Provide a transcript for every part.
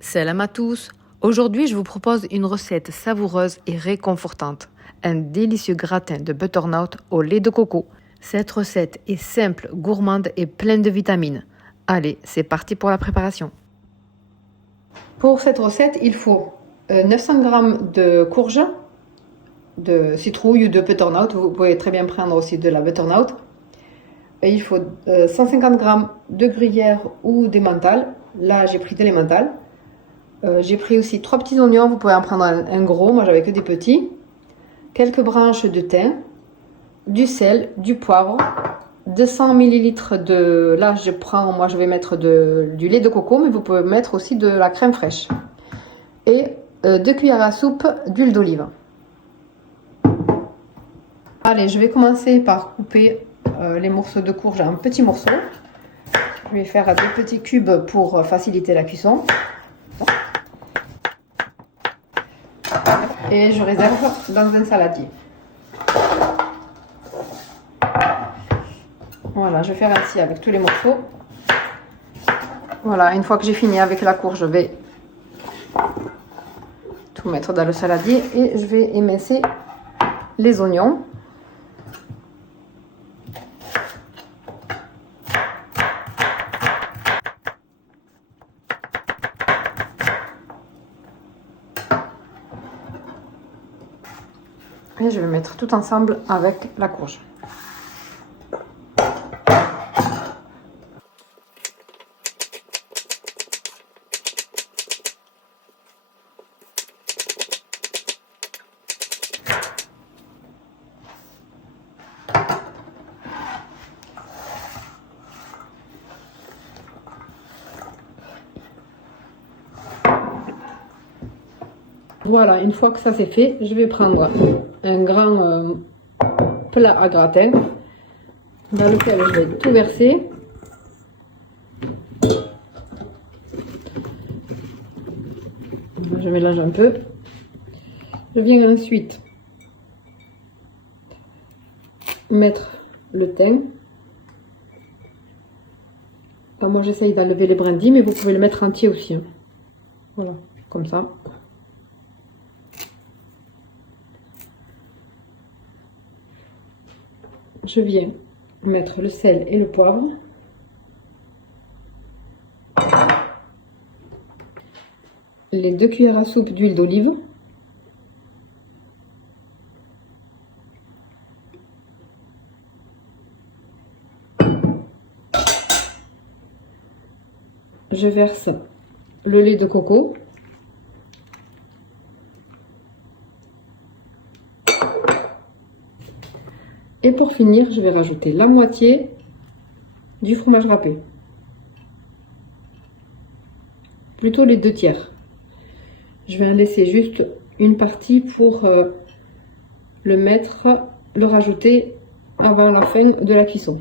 Salam à tous. Aujourd'hui, je vous propose une recette savoureuse et réconfortante. Un délicieux gratin de butternut au lait de coco. Cette recette est simple, gourmande et pleine de vitamines. Allez, c'est parti pour la préparation. Pour cette recette, il faut 900 g de courge, de citrouille ou de butternut. Vous pouvez très bien prendre aussi de la butternut. Et il faut 150 g de gruyère ou d'emmental. Là, j'ai pris de l'emmental. J'ai pris aussi 3 petits oignons, vous pouvez en prendre un gros, moi j'avais que des petits. Quelques branches de thym, du sel, du poivre, 200 ml de... Là je vais mettre du lait de coco, mais vous pouvez mettre aussi de la crème fraîche. Et 2 cuillères à soupe d'huile d'olive. Allez, je vais commencer par couper les morceaux de courge en petits morceaux. Je vais faire des petits cubes pour faciliter la cuisson. Et je réserve dans un saladier. Voilà, je vais faire ainsi avec tous les morceaux. Voilà, une fois que j'ai fini avec la courge, je vais tout mettre dans le saladier et je vais émincer les oignons. Et je vais mettre tout ensemble avec la courge. Voilà, une fois que ça c'est fait, je vais prendre un grand plat à gratin dans lequel je vais tout verser. Je mélange un peu. Je viens ensuite mettre le thym. Alors moi j'essaye d'enlever les brindilles, mais vous pouvez le mettre entier aussi. Hein. Voilà, comme ça. Je viens mettre le sel et le poivre. Les 2 cuillères à soupe d'huile d'olive. Je verse le lait de coco. Et pour finir, je vais rajouter la moitié du fromage râpé. Plutôt les 2 tiers. Je vais en laisser juste une partie pour le rajouter avant la fin de la cuisson.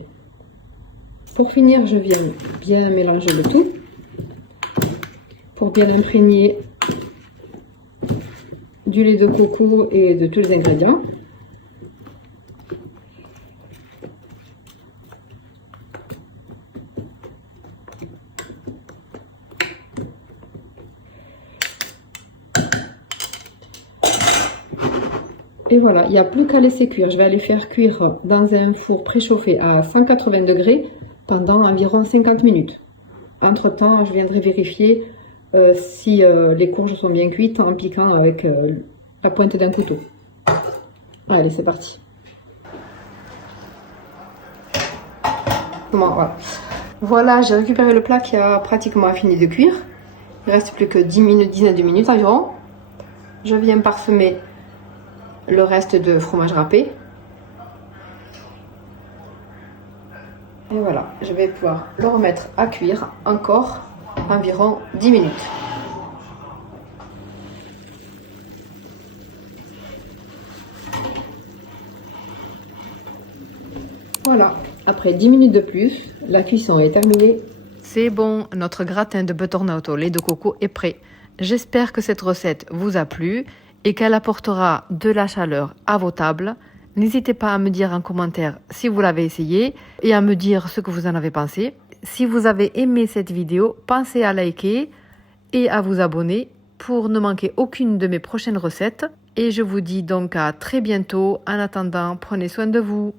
Pour finir, je viens bien mélanger le tout pour bien imprégner du lait de coco et de tous les ingrédients. Et voilà, il n'y a plus qu'à laisser cuire. Je vais aller faire cuire dans un four préchauffé à 180 degrés pendant environ 50 minutes. Entre temps, je viendrai vérifier si les courges sont bien cuites en piquant avec la pointe d'un couteau. Allez, c'est parti. Bon, voilà, j'ai récupéré le plat qui a pratiquement fini de cuire. Il ne reste plus que 10 minutes, 19 minutes environ. Je viens parsemer le reste de fromage râpé. Et voilà, je vais pouvoir le remettre à cuire encore environ 10 minutes. Voilà, après 10 minutes de plus, la cuisson est terminée. C'est bon, notre gratin de butternut au lait de coco est prêt. J'espère que cette recette vous a plu et qu'elle apportera de la chaleur à vos tables. N'hésitez pas à me dire en commentaire si vous l'avez essayé et à me dire ce que vous en avez pensé. Si vous avez aimé cette vidéo, pensez à liker et à vous abonner pour ne manquer aucune de mes prochaines recettes. Et je vous dis donc à très bientôt. En attendant, prenez soin de vous.